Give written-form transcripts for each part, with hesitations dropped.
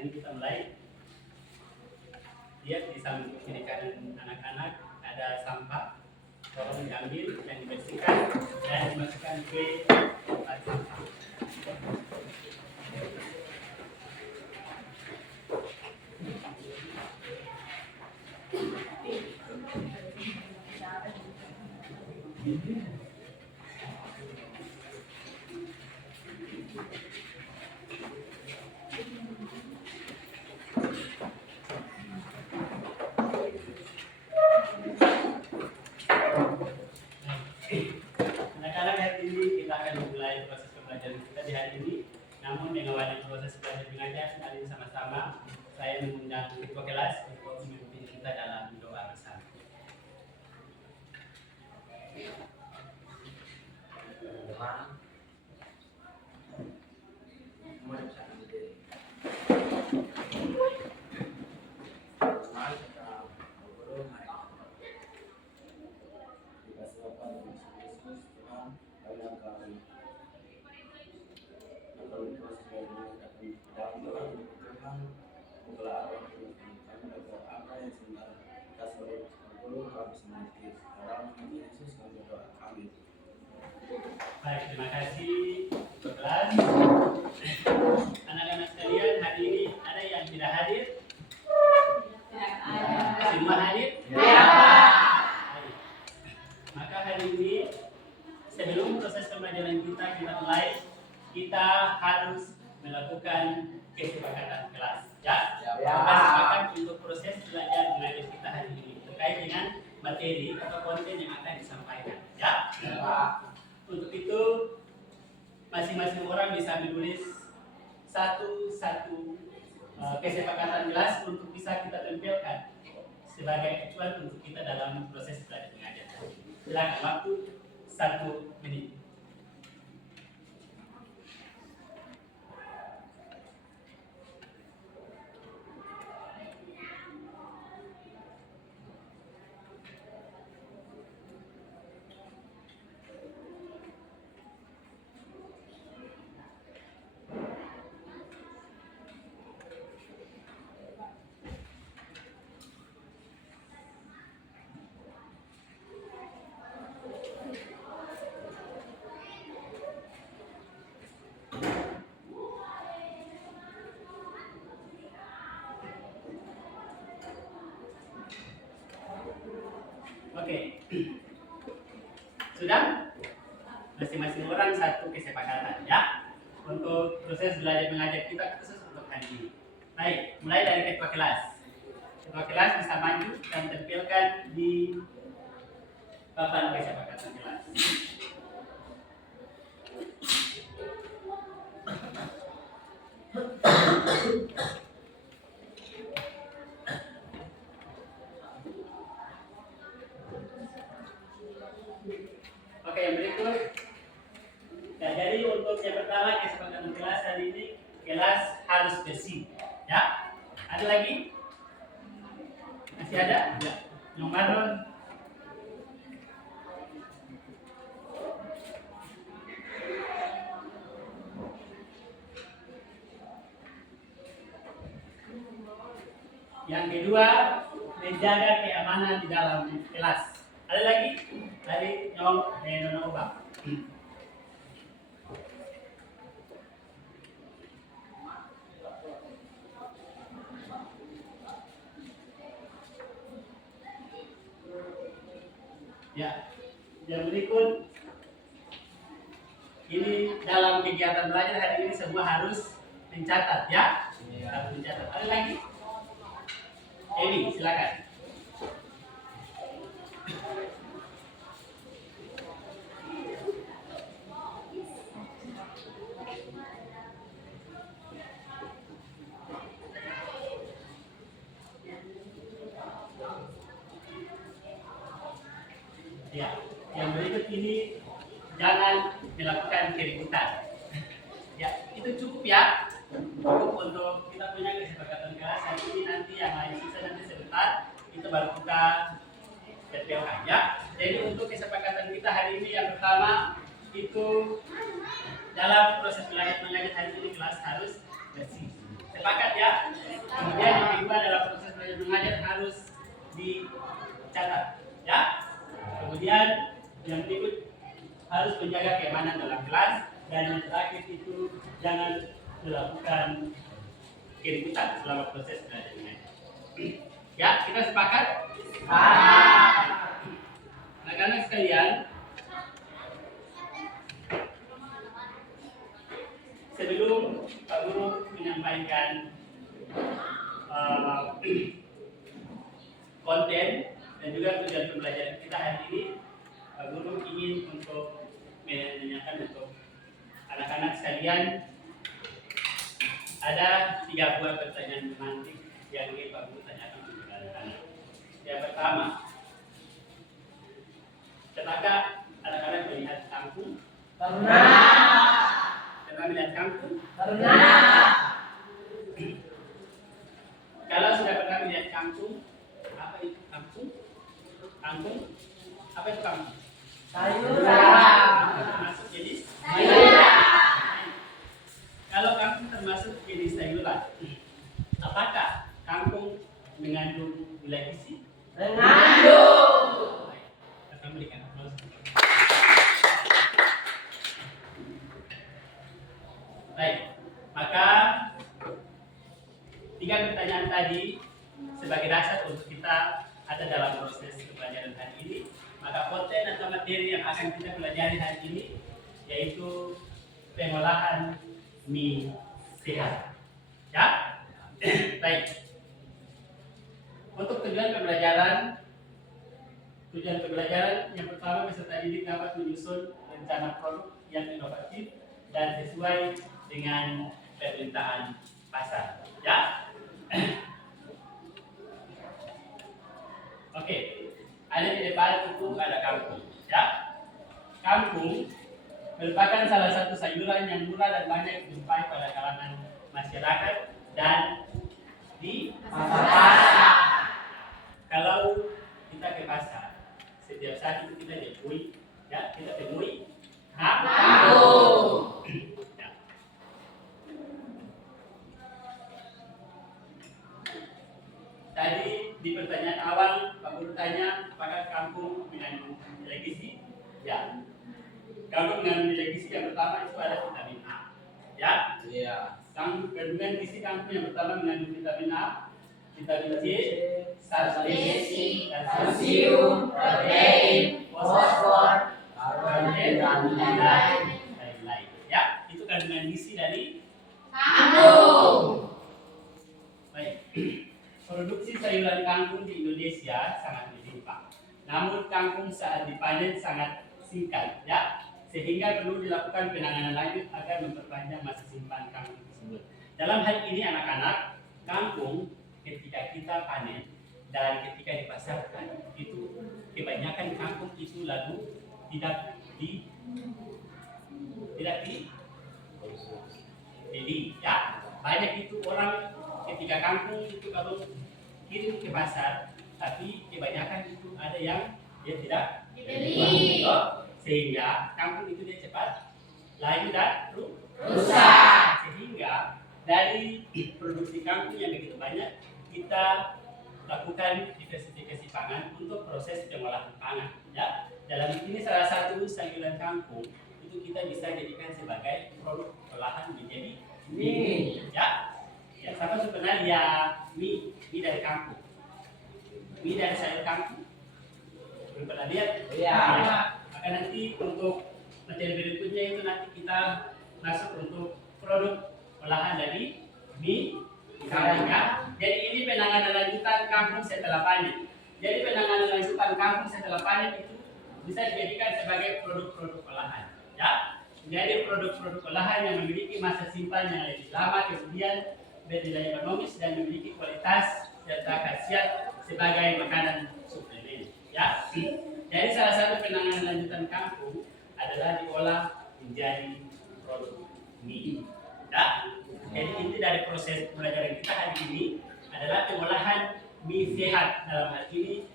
hari ini kita mulai. Lihat di samping kiri kanan anak-anak ada sampah, tolong diambil dan dibersihkan dan dimasukkan ke tempat sampah. Anak-anak, hari ini kita akan memulai proses pembelajaran kita di hari ini. Namun mengawali proses belajar mengajar, mari sama-sama saya mengundang ketua kelas untuk memimpin kita dalam doa bersama. Baik, terima kasih ketua kelas. Anak-anak sekalian, hari ini ada yang tidak hadir? Semua hadir? Ya. Baik. Maka hari ini sebelum proses pembelajaran kita mulai, kita harus melakukan kesepakatan kelas. Ya. Kita sepakat untuk proses belajar mengajar kita hari ini terkait dengan materi atau konten yang akan disampaikan. Ya. Untuk itu masing-masing orang bisa menulis satu kesepakatan kelas untuk bisa kita tempelkan sebagai acuan untuk kita dalam proses belajar mengajar. Silakan, waktu 1 menit. Oke, sudah? Masing-masing orang satu kesepakatan, ya. Untuk proses belajar mengajar kita khusus untuk hari ini. Baik, mulai dari ketua kelas. Ketua kelas bisa maju dan tempelkan di papan kesepakatan kelas. Oke, yang berikut. Nah, jadi untuk yang pertama kesepakatan kelas hari ini, kelas harus bersih. Ya, ada lagi? Masih ada? Ya. Yang marron. Yang kedua, menjaga keamanan di dalam kelas. Ada lagi? Dari Nona Ubah. Ya, yang berikut ini dalam kegiatan belajar hari ini semua harus mencatat, ya. Harus mencatat. Ada lagi? Eli, silakan. Ya, yang berikut ini jangan melakukan keributan. Ya, itu cukup ya. Cukup untuk kita punya kesepakatan kelas hari ini. Nanti yang lain sisa nanti sebentar kita baru kita detailkan ya. Jadi untuk kesepakatan kita hari ini yang pertama itu dalam proses belajar mengajar hari ini kelas harus bersih. Sepakat ya? Kemudian yang kedua dalam proses belajar mengajar harus dicatat, ya. Kemudian yang berikut harus menjaga keamanan dalam kelas, dan yang terakhir itu jangan melakukan keributan selama proses belajar mengajar. Ya, kita sepakat? Anak-anak sekalian, sebelum Pak Guru menyampaikan konten dan juga tujuan pembelajaran kita hari ini, Pak Guru ingin untuk menanyakan untuk anak-anak sekalian, ada 3 buah pertanyaan pemantik yang ingin Pak Guru tanyakan kepada anak-anak. Yang pertama, pernahkah anak-anak melihat kangkung? Pernah. Pernah melihat kangkung? Pernah. Kalau sudah pernah melihat kangkung, apa itu kangkung? Kangkung? Apa itu kangkung? Sayuran. Termasuk jenis Sayuran. Kalau kangkung termasuk jenis sayuran, apakah kangkung mengandung nilai gizi? Mengandung. Kita berikan aplaus. Baik, maka 3 pertanyaan tadi sebagai dasar untuk kita ada dalam proses pembelajaran hari ini. Maka konten atau materi yang akan kita pelajari hari ini yaitu pengolahan mie sehat. Ya, baik. Untuk tujuan pembelajaran yang pertama, peserta didik dapat menyusun rencana produk yang inovatif dan sesuai dengan permintaan pasar. Ya. Oke, ada di depan itu ada kangkung. Ya, kangkung merupakan salah satu sayuran yang murah dan banyak dijumpai pada kalangan masyarakat dan di pasar. Kalau kita ke pasar, setiap saat itu kita temui, ya, kita temui kangkung. Ya. Tadi di pertanyaan awal Pak Guru tanya apakah kangkung mengandung nilai gizi? Ya. Kangkung mengandung nilai gizi yang pertama itu ada vitamin A. Ya. Iya. Kandungan gizi kangkung yang pertama mengandung vitamin A, vitamin C, Besi, kalsium, protein, fosfor, karbohidrat, dan lain-lain. Ya, itu kandungan gizi dari kangkung. Baik. Produksi sayuran kangkung di Indonesia sangat berlimpah. Namun kangkung saat dipanen sangat singkat, ya, sehingga perlu dilakukan penanganan lanjut agar memperpanjang masa simpan kangkung tersebut. Dalam hal ini anak-anak, kangkung ketika kita panen dan ketika dipasarkan itu kebanyakan kangkung itu lalu tidak di jadi ya, banyak itu orang ketika kangkung itu kalau kirim ke pasar, tapi kebanyakan itu ada yang dia tidak Dibeli. Sehingga kangkung itu dia cepat layu dan Rusak. Sehingga dari produksi kangkung yang begitu banyak, kita lakukan diversifikasi pangan untuk proses pengolahan pangan. Ya, dalam ini salah satu sayuran kangkung itu kita bisa jadikan sebagai produk olahan menjadi mie. Ya, ya, siapa sebenarnya mie dari kangkung, mie dari sayur kangkung. Belum pernah lihat? Iya. Ya. Maka nanti untuk materi berikutnya itu nanti kita masuk untuk produk olahan dari mie. Misalnya, jadi ini penanganan lanjutan kangkung setelah panen. Jadi penanganan lanjutan kangkung setelah panen itu bisa dijadikan sebagai produk-produk olahan. Ya, jadi produk-produk olahan yang memiliki masa simpan yang lebih lama, kemudian bernilai ekonomis dan memiliki kualitas serta khasiat sebagai makanan suplemen. Ya, jadi salah satu penanganan lanjutan kangkung adalah diolah menjadi produk mie. Ya, jadi inti dari proses pembelajaran kita hari ini adalah pengolahan mie sehat. Dalam hal ini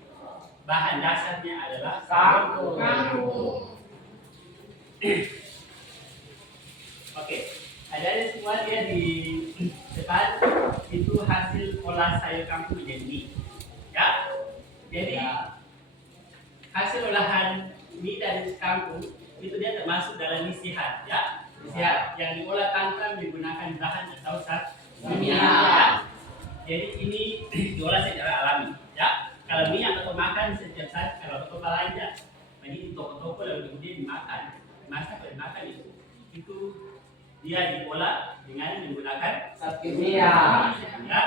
bahan dasarnya adalah Kangkung. Oke, adik-adik semua dia di depan itu hasil olah sayur kangkung menjadi mie. Ya, jadi hasil olahan mie dari kangkung itu dia termasuk dalam mie sehat, ya. Mie sehat yang diolah tanpa menggunakan bahan atau zat kimia. Ya. Jadi ini diolah secara alami, ya. Kalau mie yang kita makan setiap saat, kalau kita belanja, jadi di toko-toko lalu kemudian dimakan, masak dan makan itu dia diolah dengan menggunakan zat kimia. Ya,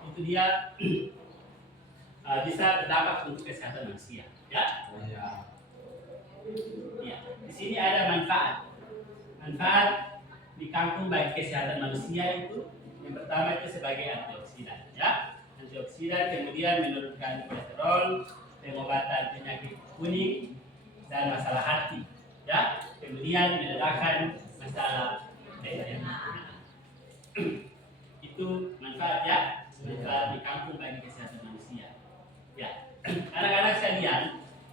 itu dia bisa berdampak untuk kesehatan manusia. Ya. Ya. Di sini ada manfaat. Manfaat di kangkung bagi kesehatan manusia itu yang pertama itu sebagai antioksidan. Ya. Antioksidan kemudian menurunkan kolesterol, pengobatan penyakit kuning dan masalah hati. Ya. Kemudian meredakan masalah itu manfaat ya, manfaat di kangkung bagi kesehatan manusia. Ya, anak-anak sekalian,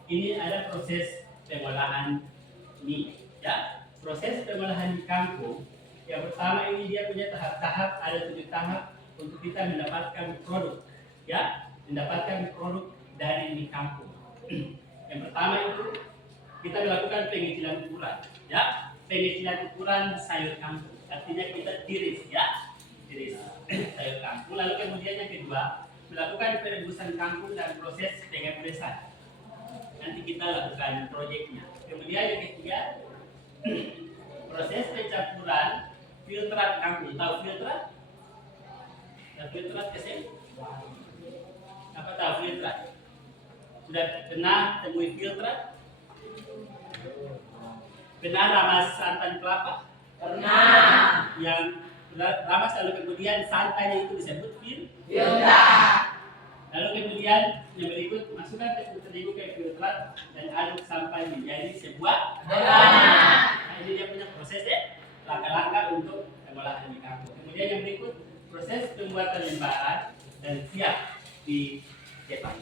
ini ada proses pengolahan mie. Ya, proses pengolahan di kangkung. Yang pertama ini dia punya tahap-tahap, ada 7 tahap untuk kita mendapatkan produk. Ya, mendapatkan produk dari mie kangkung. Yang pertama itu kita melakukan pengecilan ukuran. Ya, pengecilan ukuran sayur kangkung. Artinya kita tiris ya, tiris sayur kangkung. Lalu kemudian yang kedua melakukan perebusan kangkung dan proses pengepresan. Nanti kita lakukan proyeknya. Kemudian yang ketiga proses pencampuran filtrat kangkung. Tahu filtrat? Tahu filtrat kesem? Apa tahu filtrat? Sudah pernah temui filtrat? Pernah ramas santan kelapa? Pernah. Yang ramas lalu kemudian santannya itu disebut filtrat. Lalu kemudian yang berikut masukkan tepung terigu ke filtrat dan aduk sampai menjadi sebuah adonan. Nah, ini dia punya proses ya, langkah-langkah untuk pengolahan mie kangkung. Kemudian yang berikut proses pembuatan lembaran dan siap dicetak.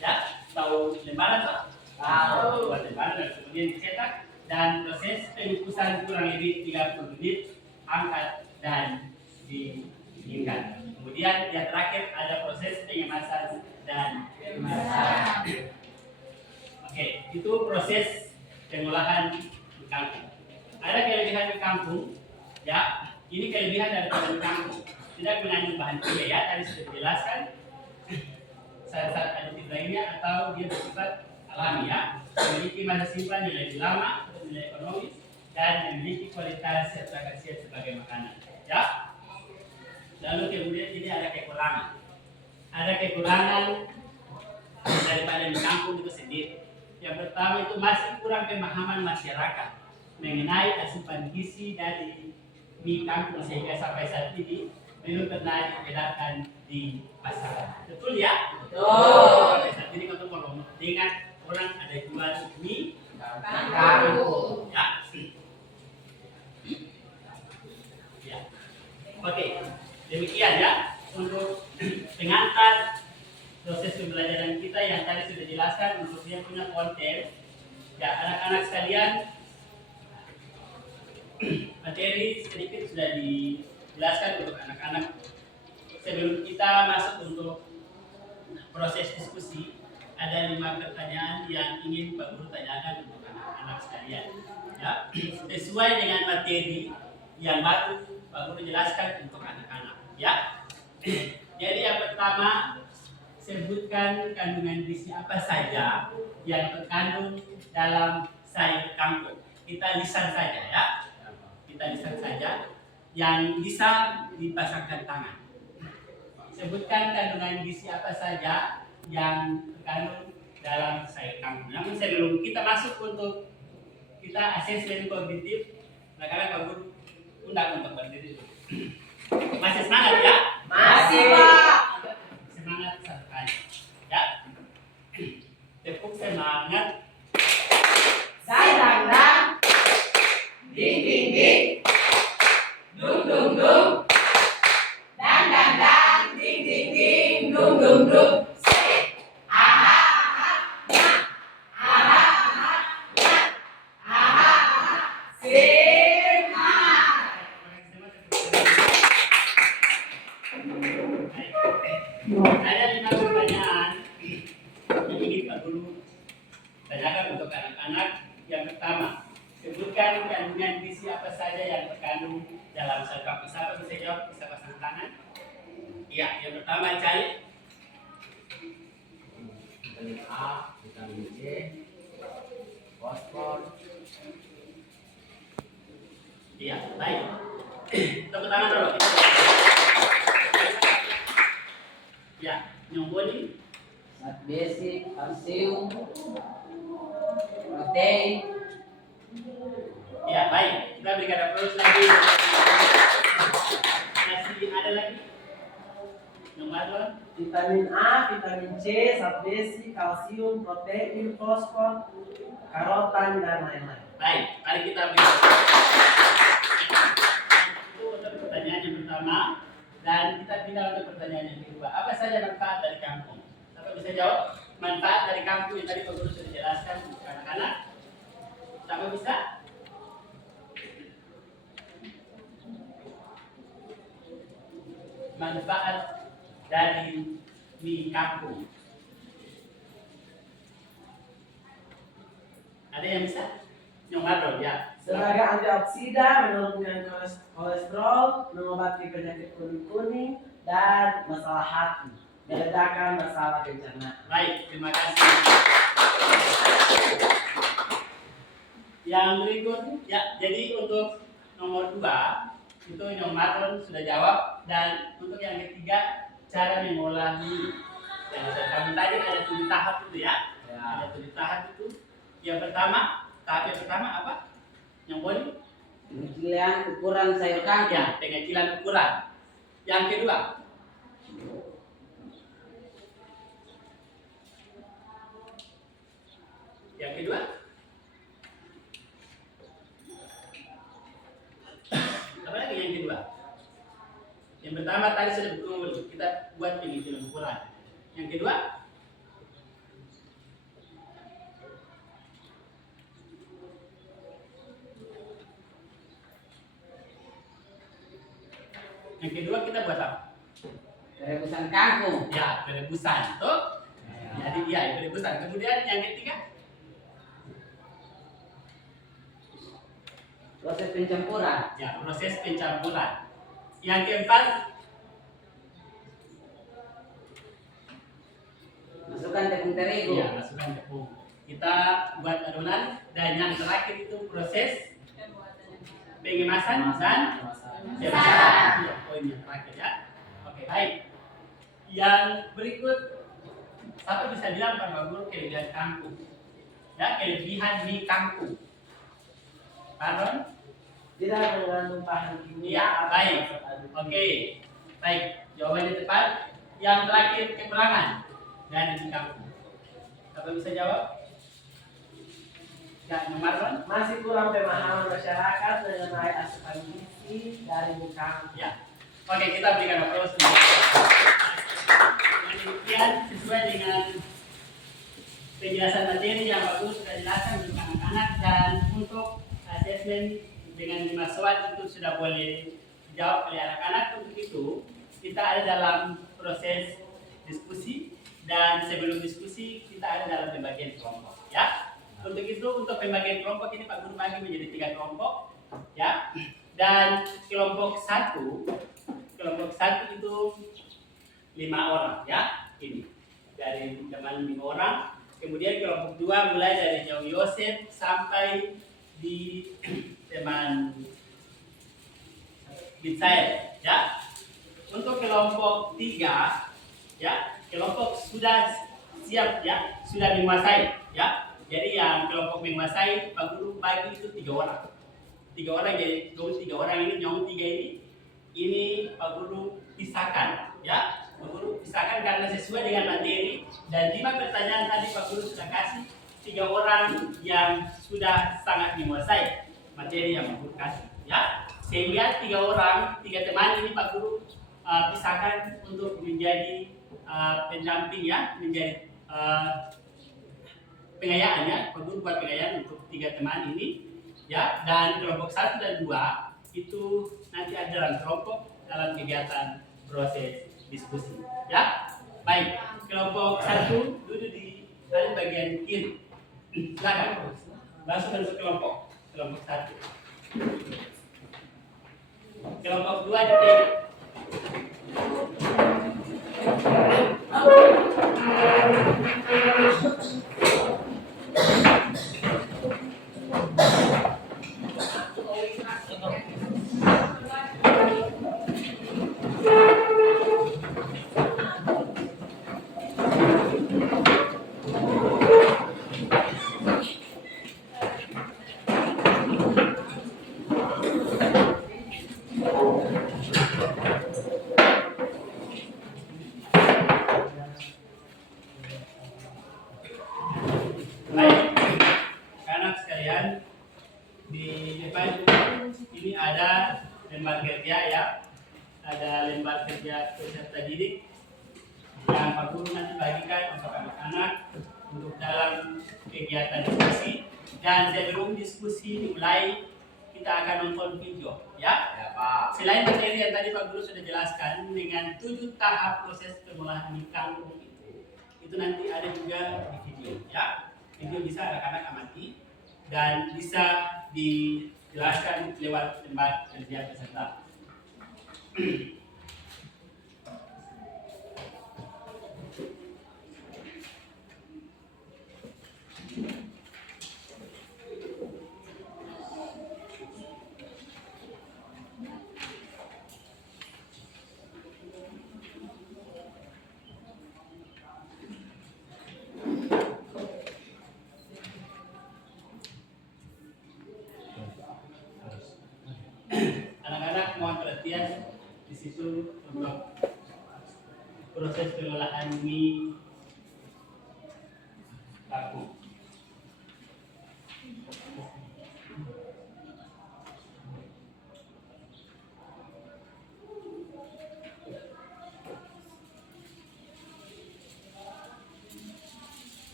Ya, tahu lembaran Pak? Tahu. Buat lembaran dan kemudian dicetak. Dan proses pengukusan kurang lebih 30 menit, angkat dan didinginkan. Kemudian yang terakhir ada proses pengemasan dan kemasan. Oke, itu proses pengolahan di kangkung. Ada kelebihan di kangkung, ya. Ini kelebihan dari mie kangkung. Tidak mengandung bahan kimia ya, tadi sudah dijelaskan. Zat-zat aditif lainnya atau dia bersifat alami ya. Memiliki masa simpan yang lebih lama, nilai ekonomis, dan memiliki kualitas serta khasiat sebagai makanan. Ya. Lalu kemudian ini ada kekurangan. Ada kekurangan daripada mie kangkung itu sendiri. Yang pertama itu masih kurang pemahaman masyarakat mengenai asupan gizi dari mie kangkung sehingga sampai saat ini belum pernah diedarkan di pasar. Betul ya? Betul. Sampai saat ini kalau dengar orang ada jual mie kangkung. Ya. Ya. Oke. Demikian ya untuk pengantar proses pembelajaran kita yang tadi sudah dijelaskan untuk dia punya konten. Ya, anak-anak sekalian, materi sedikit sudah dijelaskan untuk anak-anak. Sebelum kita masuk untuk proses diskusi, ada 5 pertanyaan yang ingin Pak Guru tanyakan untuk anak-anak sekalian. Ya, sesuai dengan materi yang baru Pak Guru jelaskan untuk anak-anak. Ya, jadi yang pertama, sebutkan kandungan gizi apa saja yang terkandung dalam sayur kangkung. Kita lisan saja ya, kita lisan saja yang bisa dipasangkan tangan. Sebutkan kandungan gizi apa saja yang terkandung dalam sayur kangkung. Namun sebelum kita masuk untuk kita asesmen kognitif, anak-anak Pak Guru undang untuk berdiri. Masih semangat ya? Masih, Pak. Semangat santai. Ya. Tepuk semangat. Dang dang. Ding ding ding. Dung dung dung. Dang dang dang. Ding ding ding. Dung dung dung. anak-anak. Yang pertama, sebutkan kandungan gizi apa saja yang terkandung dalam sel kampu. Siapa bisa jawab? Bisa pasang tangan. Ya, yang pertama cari Vitamin A, vitamin C, fosfor. Iya, baik. Tepuk tangan dulu. Ya, yang body. Zat besi, kalsium, protein. Ya, baik. Kita berikan aplaus lagi. Masih ada lagi? Yang mana? Vitamin A, vitamin C, zat besi, kalsium, protein, fosfor, karotan, dan lain-lain. Baik, mari kita berikan. Itu untuk pertanyaan yang pertama. Dan kita pindah untuk pertanyaan yang kedua. Apa saja manfaat dari kampung? Siapa bisa jawab? Manfaat dari kampung yang tadi Pak Guru sudah jelaskan untuk anak-anak. Siapa bisa? Manfaat dari mie kampung. Ada yang bisa? Yang mana ya? Sebagai antioksida, menurunkan kolesterol, mengobati penyakit kuning-kuning, dan masalah hati, meredakan masalah pencernaan. Baik, terima kasih. Yang berikut, ya, jadi untuk nomor 2 itu yang Marlon sudah jawab, dan untuk yang ketiga cara mengolah mie. Yang kami tadi ada 7 tahap itu ya. Ada 7 tahap itu. Yang pertama, tahap yang pertama apa? Yang boleh? Pengecilan ukuran sayur kangkung. Ya, pengecilan ukuran. Yang kedua, yang kedua, apa lagi yang kedua? Yang pertama tadi sudah betul kita buat pengecilan ukuran. Yang kedua, yang kedua kita buat apa? Perebusan kangkung. Ya, perebusan, tuh. Jadi ya, perebusan. Kemudian yang ketiga, Proses pencampuran. ya, proses pencampuran. Yang keempat, Masukkan tepung terigu. ya, masukkan tepung. Kita buat adonan, dan yang terakhir itu proses pengemasan dan pemasaran. Ya, poin yang terakhir ya. Oke, baik. Yang berikut, siapa bisa bilang Pak Guru kelebihan kampung? Ya, kelebihan mie kampung. Pardon? Tidak mengandung bahan kimia. Ya, baik. atau Oke, baik. Jawabannya tepat. Yang terakhir kekurangan dari mie kampung. Siapa bisa jawab? Ya, Marlon? Masih kurang pemahaman masyarakat mengenai asupan gizi dari bukan. Ya. Oke, kita berikan aplaus. Dengan demikian, sesuai dengan penjelasan materi yang Pak Guru sudah jelaskan untuk anak-anak, dan untuk asesmen dengan 5 soal itu sudah boleh dijawab oleh anak-anak. Untuk itu, kita ada dalam proses diskusi, dan sebelum diskusi kita ada dalam pembagian kelompok. Ya. Untuk itu, untuk pembagian kelompok ini Pak Guru bagi menjadi 3 kelompok, ya. Dan kelompok satu itu 5 orang, ya. Ini dari teman 5 orang. Kemudian kelompok 2 mulai dari Jauh Yosef sampai di teman Bitsael, ya. Untuk kelompok 3, ya, kelompok sudah siap, ya, sudah menguasai, ya. Jadi yang kelompok menguasai Pak Guru bagi itu 3 orang. 3 orang, jadi 3 orang ini, yang 3 ini Pak Guru pisahkan, ya. Pak Guru pisahkan karena sesuai dengan materi, dan 5 pertanyaan tadi Pak Guru sudah kasih 3 orang yang sudah sangat menguasai materi yang Pak Guru kasih, ya. Sehingga 3 orang, 3 teman ini Pak Guru pisahkan untuk menjadi pendamping, ya, menjadi pengayaan, ya. Pak Guru buat pengayaan untuk 3 teman ini, ya. Dan kelompok 1 dan 2 itu nanti ada dalam kelompok dalam kegiatan proses diskusi, ya. Baik, kelompok 1 duduk di bagian kiri. Silakan. Langsung masuk kelompok. Kelompok 1. Kelompok 2 dipegang. Baik, anak sekalian, di depan ini ada lembar kerja ya, ada lembar kerja peserta didik yang Pak Guru nanti bagikan untuk anak-anak untuk dalam kegiatan diskusi. Dan sebelum diskusi dimulai, kita akan nonton video ya. Ya, Pak. Selain materi yang tadi Pak Guru sudah jelaskan dengan 7 tahap proses pengolahan mie kangkung itu nanti ada juga di video ya. Video bisa anak-anak amati dan bisa dijelaskan lewat lembar kerja peserta. Anak-anak mohon perhatian di situ untuk proses pengolahan mie kangkung.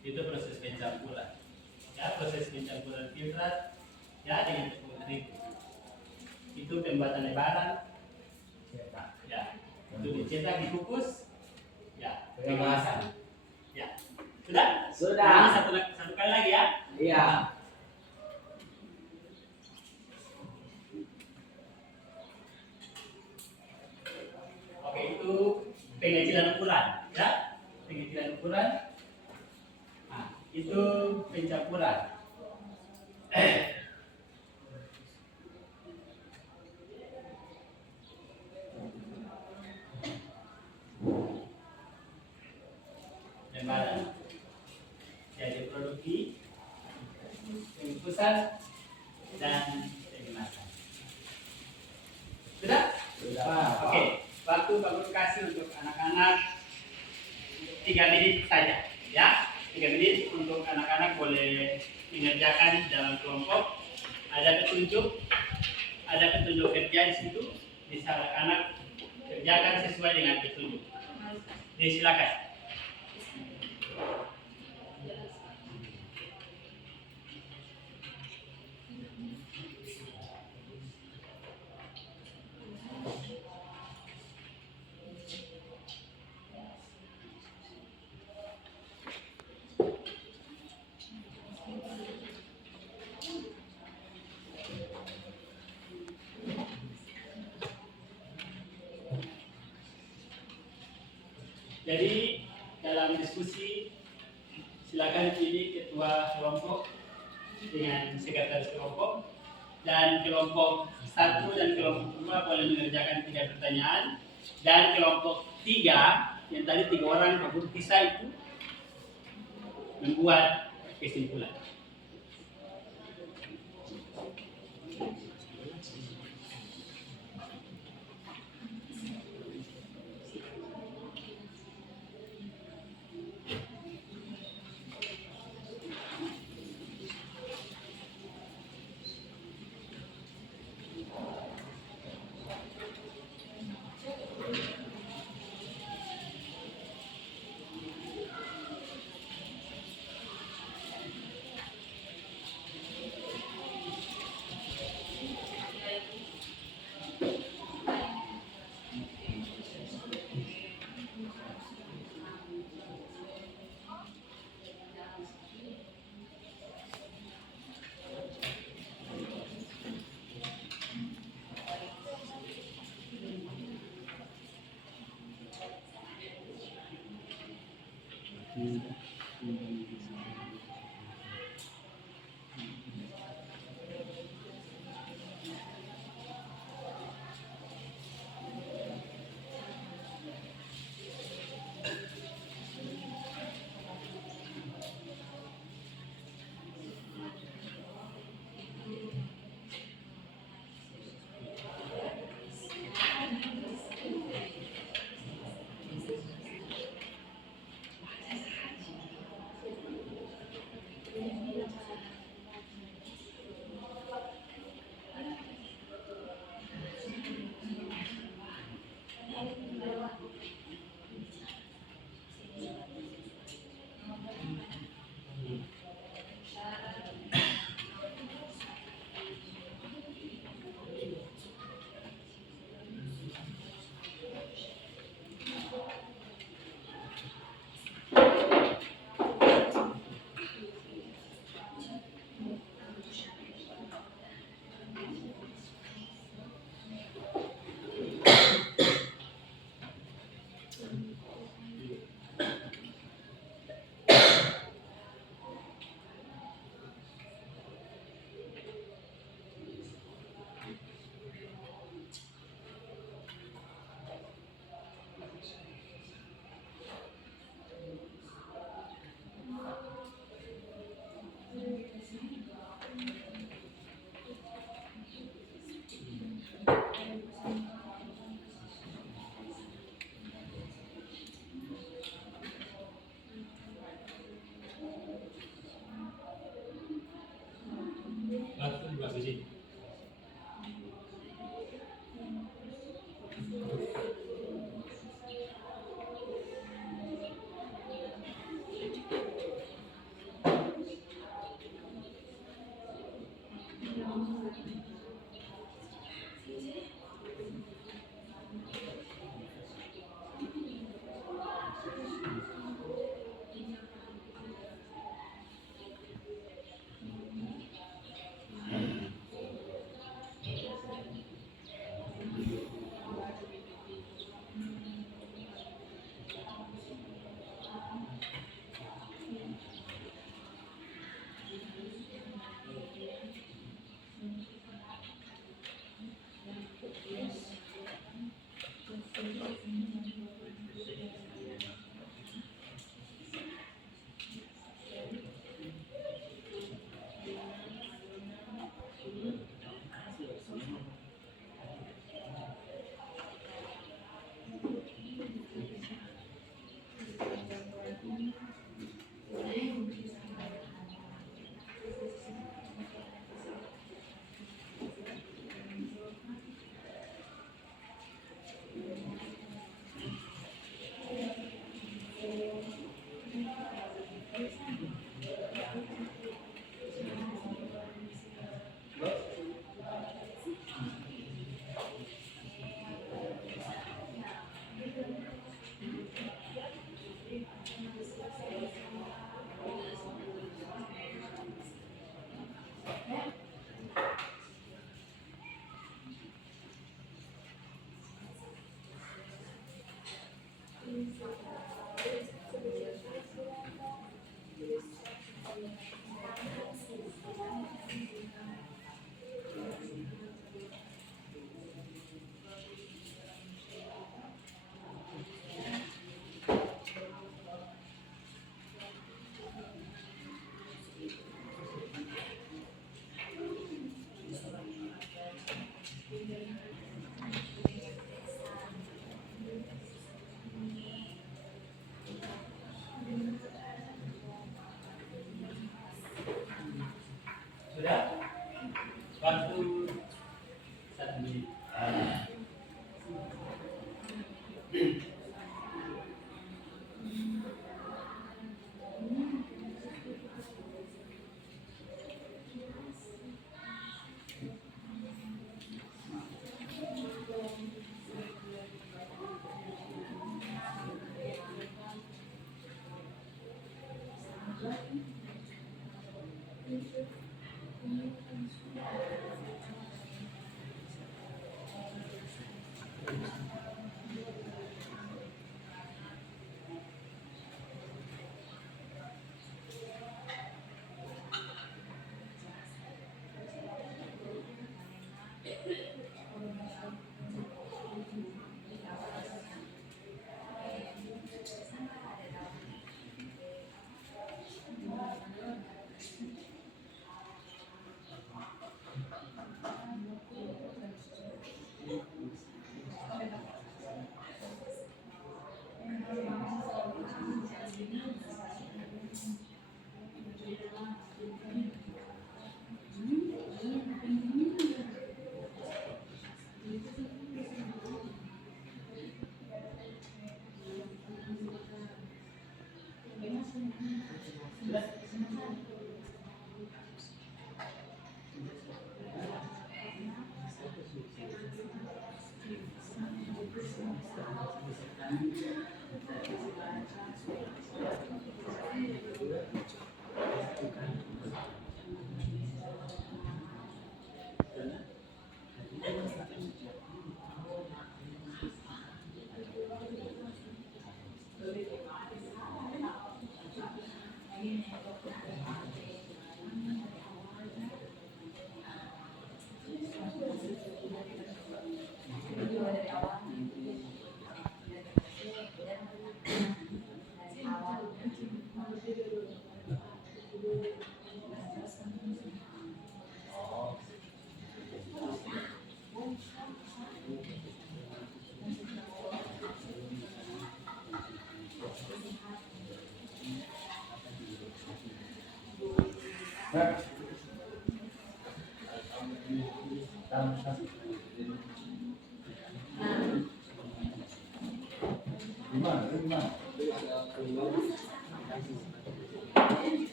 Itu proses pencampuran ya, proses pencampuran filtrat ya dengan tepung terigu. Itu pembuatan lebaran ya, itu dicetak, dikukus ya, Pengemasan. ya. Sudah Sudah. satu kali lagi ya. Iya. Oke, itu pengecilan ukuran ya, pengecilan ukuran. Nah, itu pencampuran. Lembaran jadi produksi, pengukusan dan pengemasan. Sudah? Sudah. Oke, waktu Pak Guru kasih untuk anak-anak 3 menit saja ya. 3 menit untuk anak-anak boleh mengerjakan dalam kelompok. Ada petunjuk kerja di situ. Bisa anak-anak kerjakan sesuai dengan petunjuk. Silakan. Jadi dalam diskusi silakan pilih ketua kelompok dengan sekretaris kelompok, dan kelompok 1 dan kelompok 2 boleh mengerjakan 3 pertanyaan, dan kelompok 3 yang tadi 3 orang Pak Guru pisah itu membuat kesimpulan.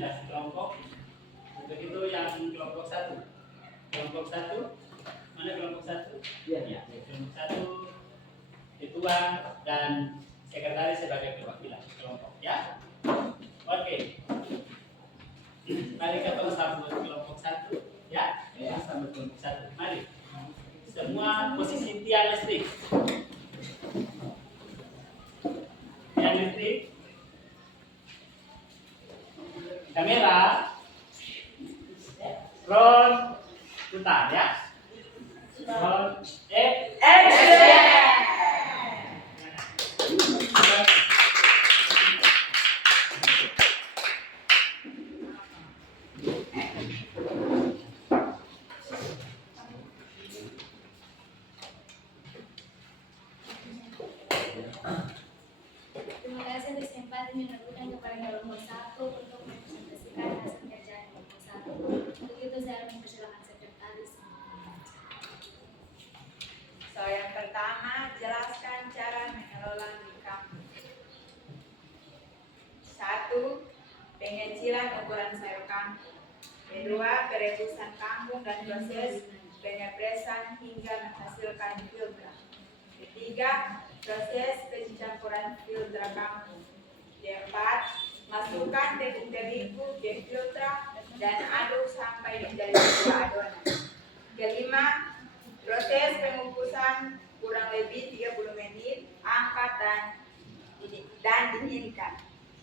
Ya, kelompok. Untuk itu yang kelompok satu. Kelompok satu. Mana kelompok satu? Iya. Ya, kelompok satu. Ketua dan sekretaris sebagai perwakilan kelompok. Ya. Oke. Mari kita sambut kelompok satu. Ya. Ya. Sambut kelompok satu. Mari. Semua posisi tiang listrik. Tiang listrik. Kamera, roll, putar ya. Roll, Terima kasih atas kesempatan yang diberikan kepada kelompok satu untuk mempresentasikan hasil kerja kelompok satu. Untuk itu saya mempersilakan sekretaris. So, yang pertama, jelaskan cara mengelola di kampung. 1. Pengecilan ukuran sayur kangkung. 2. Perebusan kangkung dan proses pengepresan hingga menghasilkan filter. 3. Proses pencampuran filter kangkung. 4. Masukkan tepung terigu ke filter dan aduk sampai menjadi sebuah adonan. 5. Proses pengukusan kurang lebih 30 menit, angkat dan dinginkan.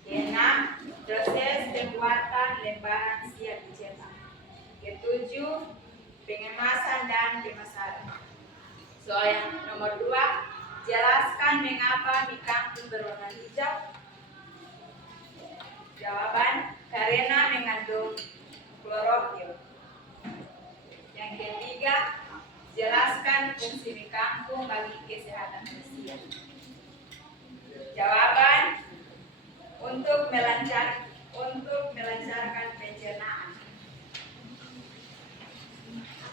6. Proses pembuatan lembaran siap dicetak. 7. Pengemasan dan pemasaran. Soal yang nomor 2, jelaskan mengapa mie kangkung berwarna hijau. Jawaban, karena mengandung klorofil. Yang ketiga, jelaskan fungsi mie kangkung bagi kesehatan manusia. Jawaban, untuk melancarkan pencernaan.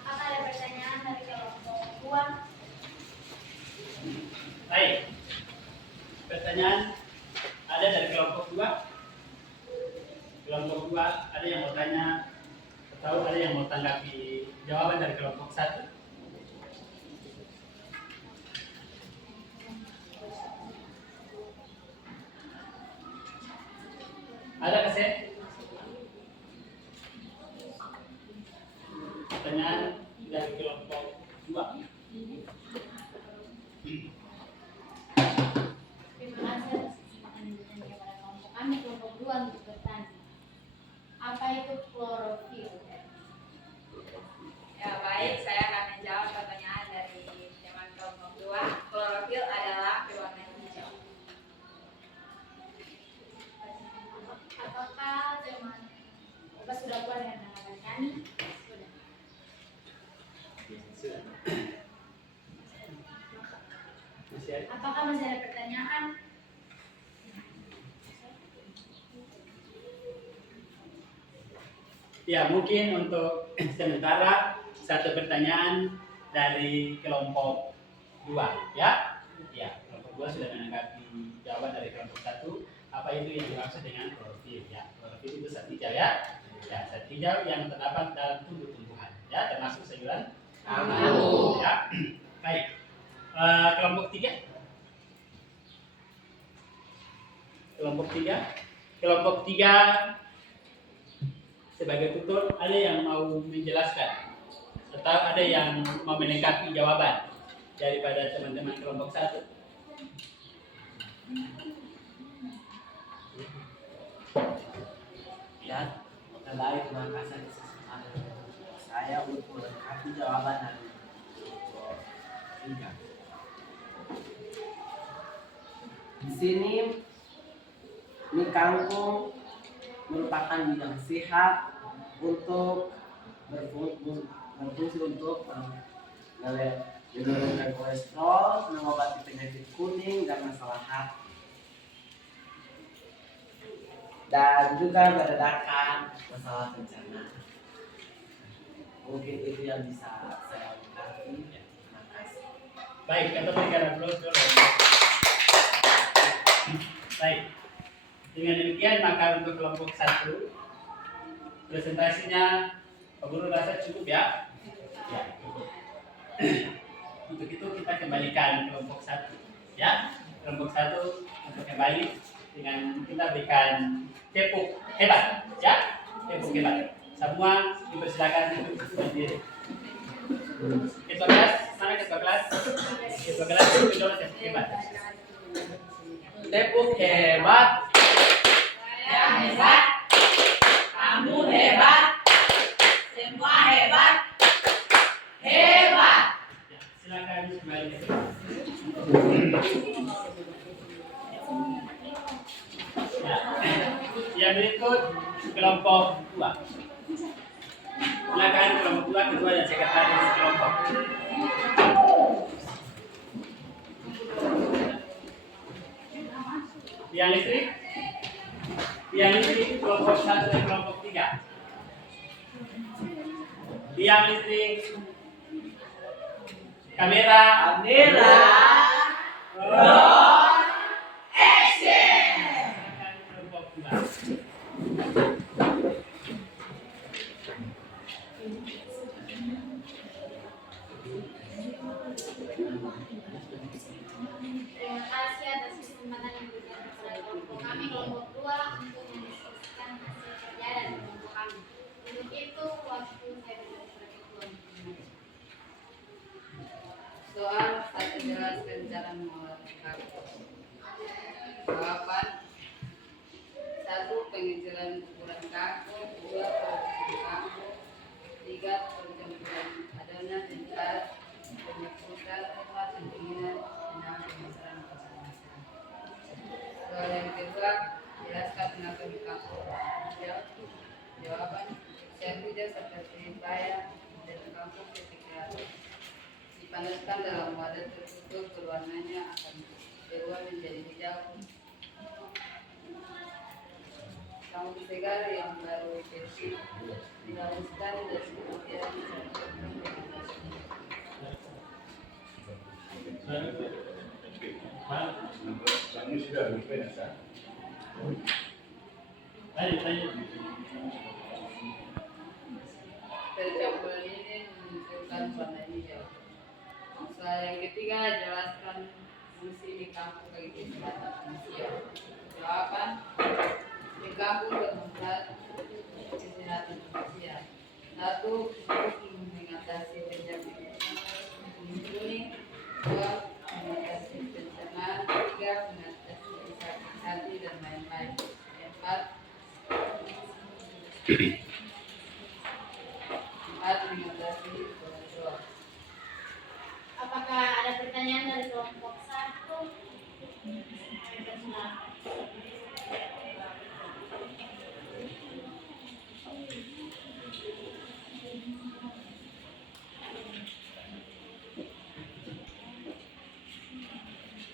Apakah ada pertanyaan dari kelompok 2? baik. Pertanyaan ada dari kelompok 2. Kelompok 2 ada yang mau tanya atau ada yang mau tanggapi jawaban dari kelompok 1? Ada kasih? Pertanyaan dari kelompok 2. Terima kasih atas kesempatan yang diberikan kepada kelompok kami, kelompok 2 untuk bertanya. Apa itu klorofil? Ya baik, saya akan menjawab pertanyaan dari teman kelompok 2. Klorofil adalah berwarna hijau. Apakah teman Bapak sudah keluar dengan nama nyanyi? Sudah. Apakah masih ada pertanyaan? Ya, mungkin untuk sementara satu pertanyaan dari kelompok 2, ya. Ya, kelompok 2 sudah menanggapi jawaban dari kelompok 1. Apa itu yang dimaksud dengan klorofil? Ya, klorofil itu zat hijau ya. Ya, zat hijau yang terdapat dalam tumbuh-tumbuhan, ya, termasuk sayuran anggur. Ya, baik. Kelompok 3. Kelompok 3. Kelompok 3 sebagai tutor, ada yang mau menjelaskan atau ada yang mau melengkapi jawaban daripada teman-teman kelompok 1? Ya, baik, terima kasih atas kesempatan saya untuk melengkapi jawaban dari kelompok 3. Di sini mie kangkung merupakan bidang sehat untuk berfungsi untuk menurunkan kolesterol, mengobati penyakit kuning dan masalah hati, dan juga meredakan masalah pencernaan. Mungkin itu yang bisa saya lengkapi. Terima kasih. Baik, kita berikan aplaus dulu. Baik. Dengan demikian maka untuk kelompok 1 presentasinya Pak Guru rasa cukup ya? Ya, cukup. Untuk itu kita kembalikan kelompok 1, ya. Kelompok 1 untuk kembali dengan kita berikan tepuk hebat, ya. Tepuk hebat. Semua dipersilakan untuk berdiri. Ketua kelas, mana ketua kelas? Ketua kelas itu tepuk hebat. Tepuk hebat. Saya hebat, kamu hebat, semua hebat, hebat. Ya, silakan kembali ke ya. Yang berikut kelompok 2. Silakan kelompok 2, ketua dan sekretaris kelompok. Tiang listrik. Tiang listrik kelompok 1 dan kelompok 3. Tiang listrik. Kamera. Roll action. Silakan kelompok 2. Terima kasih atas kesempatan yang diberikan kepada kelompok kami, kelompok 2, untuk mendiskusikan hasil kerja dari kelompok kami. Untuk itu, waktu saya berikan kepada ketua. Soal 1, jelaskan cara mengolah kangkung. Jawaban 1, pengecilan ukuran kangkung. 2, produksi kangkung. 3, pencampuran adonan. 4, penyebutan. 5, pendinginan. 6, pemasaran pasar-pasar. Soal yang kedua, jelaskan mengapa mie kangkung hijau. Jawaban, siap hijau seperti bayam dan kangkung ketika dipanaskan dalam wadah tertutup, berwarnanya akan berubah menjadi hijau. Kangkung segar yang baru bersih dihaluskan dan kemudian Kamu sudah berpindah. Lanjut. tercampuran ini menunjukkan warna hijau. Soal yang ketiga, jelaskan fungsi di kangkung bagi kesehatan manusia. Jawaban, di kangkung bermanfaat kesehatan manusia. 1, untuk mengatasi penyakit kuning. 2, mengatasi pencernaan. 3, mengatasi sakit hati dan lain-lain. 4, 4, 15, 2. Apakah ada pertanyaan dari kelompok 1?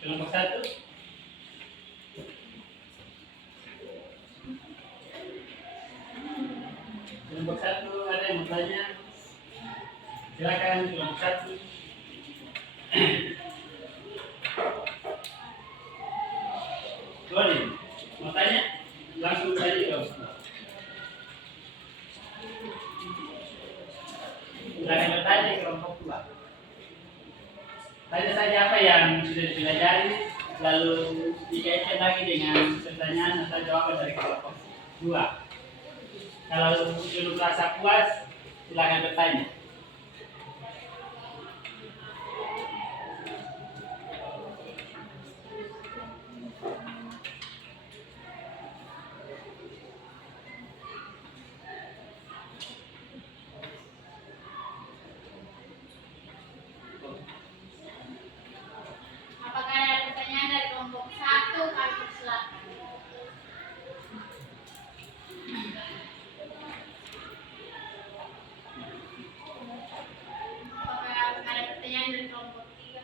Kelompok 1. Kelompok 1 ada yang mau tanya? Silakan kelompok 1. Boleh. Mau tanya? Langsung saja kelompok 2. Silakan bertanya kelompok 2. Tanya saja apa yang sudah dipelajari, lalu dikaitkan lagi dengan pertanyaan atau jawaban dari kelompok 2. Kalau belum merasa puas, silakan bertanya. Apakah ada pertanyaan dari kelompok 1? Kami persilakan. Apakah ada pertanyaan dari kelompok 3?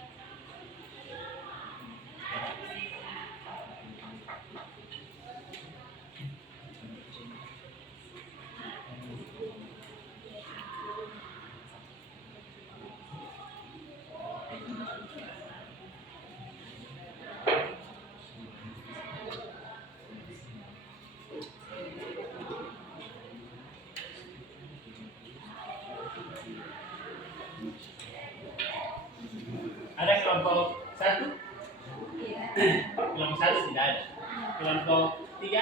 Ada kelompok 1? Kelompok 1 tidak ada. Kelompok 3?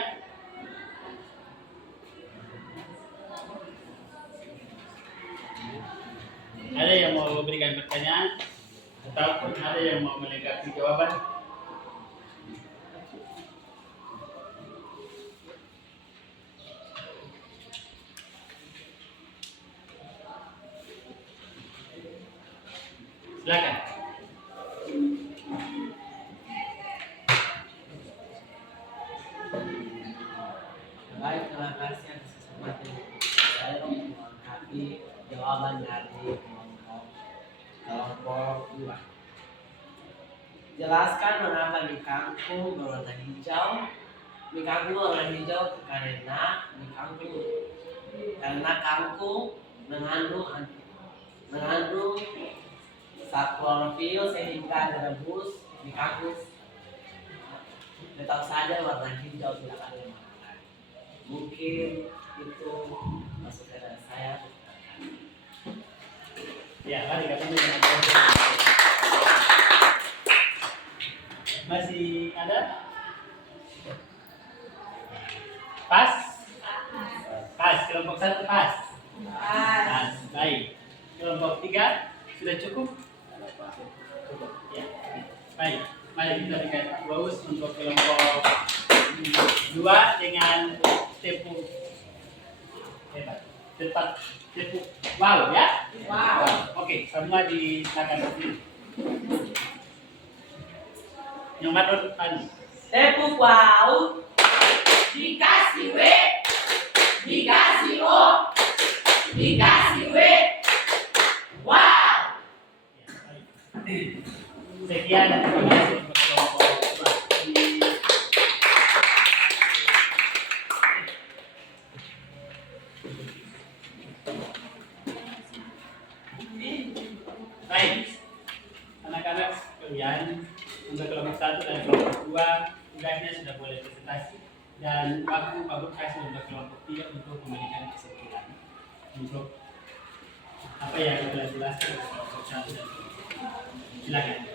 Ada yang mau memberikan pertanyaan ataupun ada yang mau melengkapi jawaban? Silakan. Baik, terima kasih atas kesempatan saya untuk melengkapi jawaban dari kelompok 2. Jelaskan mengapa mie kangkung berwarna hijau. Mie kangkung berwarna hijau karena kangkung mengandung zat klorofil sehingga direbus mie kangkung tetap saja warna hijau, tidak ada yang mengatakan. Mungkin itu masukan dari saya. Ya, mari katanya dengan masih ada? Pas? Pas. Kelompok 1 pas? Pas. Baik. Kelompok 3 sudah cukup? Ya. Baik. Mari kita berikan bonus untuk kelompok 2 dengan tepuk hebat. Tepuk wow ya? Wow. Oke, semua ditangan berdiri. Yang mana tadi? Tepuk wow. Dikasih W, dikasih O, dikasih W. Wow. Sekian, terima kasih untuk kelompok 2. Baik, anak-anak sekalian, untuk kelompok 1 dan kelompok 2 tugasnya sudah boleh presentasi dan waktu Pak Guru kasih untuk kelompok 3 untuk memberikan kesimpulan untuk apa yang telah dijelaskan oleh kelompok 1 dan kelompok 2. Silakan.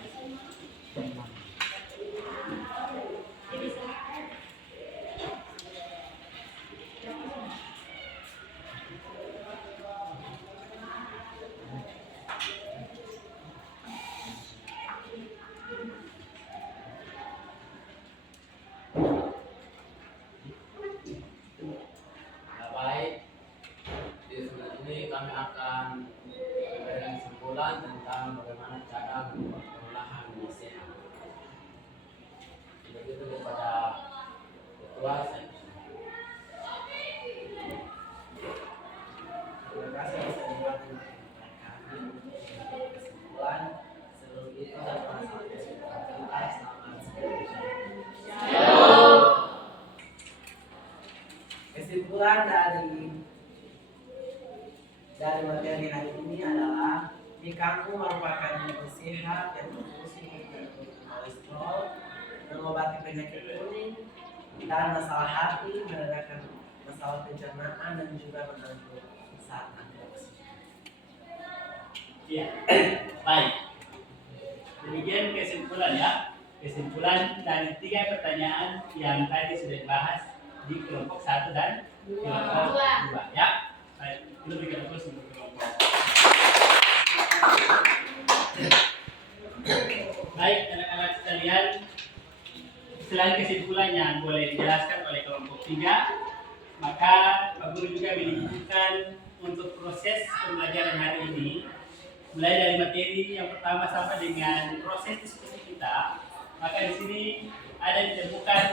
Baik, kesimpulan dari materi hari ini adalah mie kangkung merupakan mie sehat yang berfungsi untuk kolesterol, mengobati penyakit kuning dan masalah hati, meredakan masalah pencernaan dan juga membantu saat antioksidan. Iya, baik. Demikian kesimpulan ya. Kesimpulan dari 3 pertanyaan yang tadi sudah dibahas di kelompok 1 dan kelompok 2 ya. Baik, itu berikan terus untuk kelompok. Baik, anak-anak sekalian, selain kesimpulannya boleh dijelaskan oleh kelompok 3, maka Pak Guru juga menyebutkan untuk proses pembelajaran hari ini, mulai dari materi yang pertama sampai dengan proses diskusi kita, maka di sini ada ditemukan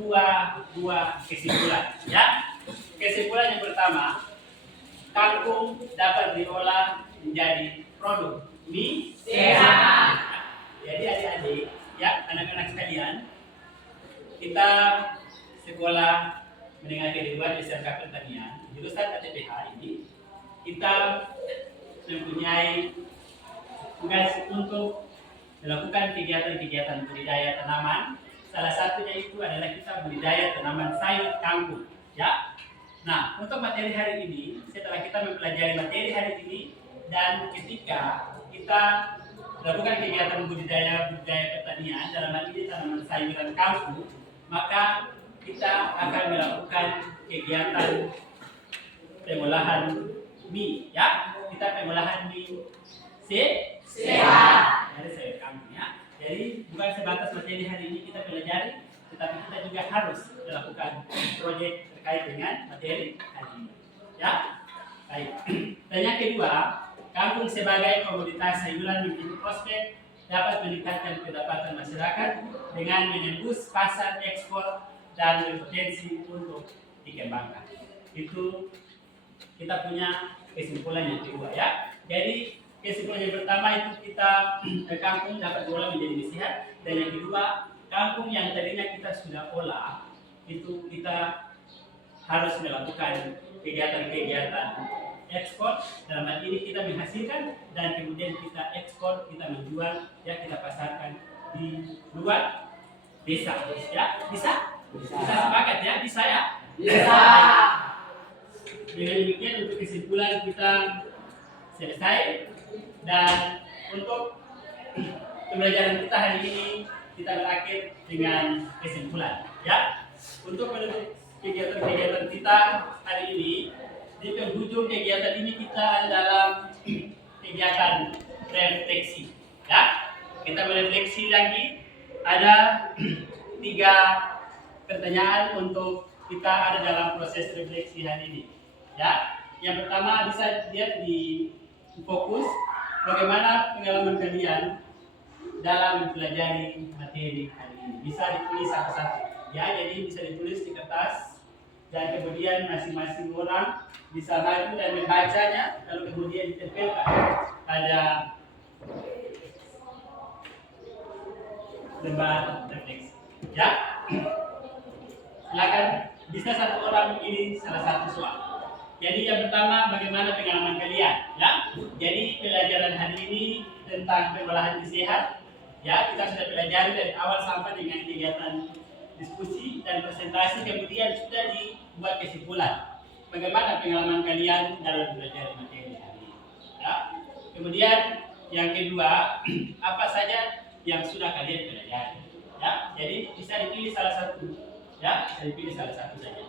dua kesimpulan. Ya, kesimpulan yang pertama, kangkung dapat diolah menjadi produk mie sehat. Jadi adik-adik, ya anak-anak sekalian, kita sekolah menengah kejuruan SMK Pertanian jurusan ATPH ini, kita mempunyai tugas untuk melakukan kegiatan-kegiatan budidaya tanaman. Salah satunya itu adalah kita budidaya tanaman sayur kangkung. Ya. Nah, untuk materi hari ini, setelah kita mempelajari materi hari ini dan ketika kita melakukan kegiatan budidaya pertanian dalam hal ini tanaman sayuran kangkung, maka kita akan melakukan kegiatan pengolahan mie. Ya, kita pengolahan mie sehat dari sayur kangkung ya. Jadi bukan sebatas materi hari ini kita pelajari, tetapi kita juga harus melakukan proyek terkait dengan materi hari ini. Ya, baik. Dan yang kedua, kangkung sebagai komoditas sayuran menjadi prospek dapat meningkatkan pendapatan masyarakat dengan menembus pasar ekspor dan berpotensi untuk dikembangkan. Itu kita punya kesimpulan yang kedua ya. Jadi kesimpulan yang pertama itu kita kangkung dapat diolah menjadi mie sehat, dan yang kedua kangkung yang tadinya kita sudah olah itu kita harus melakukan kegiatan-kegiatan ekspor. Dalam hal ini kita menghasilkan dan kemudian kita ekspor, kita menjual, ya kita pasarkan di luar desa. Ya, bisa? Bisa sepakat ya? Bisa ya? Bisa. Dengan demikian untuk kesimpulan kita selesai, dan untuk pembelajaran kita hari ini kita berakhir dengan kesimpulan. Ya, untuk menutup kegiatan-kegiatan kita hari ini, di penghujung kegiatan ini kita ada dalam kegiatan refleksi. Ya, kita merefleksi lagi. Ada 3 pertanyaan untuk kita ada dalam proses refleksi hari ini. Ya, yang pertama bisa lihat di fokus bagaimana pengalaman kalian dalam mempelajari materi hari ini. Bisa ditulis satu-satu. Ya, jadi bisa ditulis di kertas dan kemudian masing-masing orang bisa maju dan membacanya, lalu kemudian ditempelkan pada lembar refleksi. Ya, silakan, bisa satu orang ini salah satu soal. Jadi yang pertama, bagaimana pengalaman kalian? Ya, jadi pelajaran hari ini tentang pengolahan mie sehat. Ya, kita sudah pelajari dari awal sampai dengan kegiatan diskusi dan presentasi, kemudian sudah dibuat kesimpulan. Bagaimana pengalaman kalian dalam belajar materi hari ini? Ya. Kemudian yang kedua, apa saja yang sudah kalian pelajari? Ya, jadi bisa dipilih salah satu. Ya, bisa dipilih salah satu saja.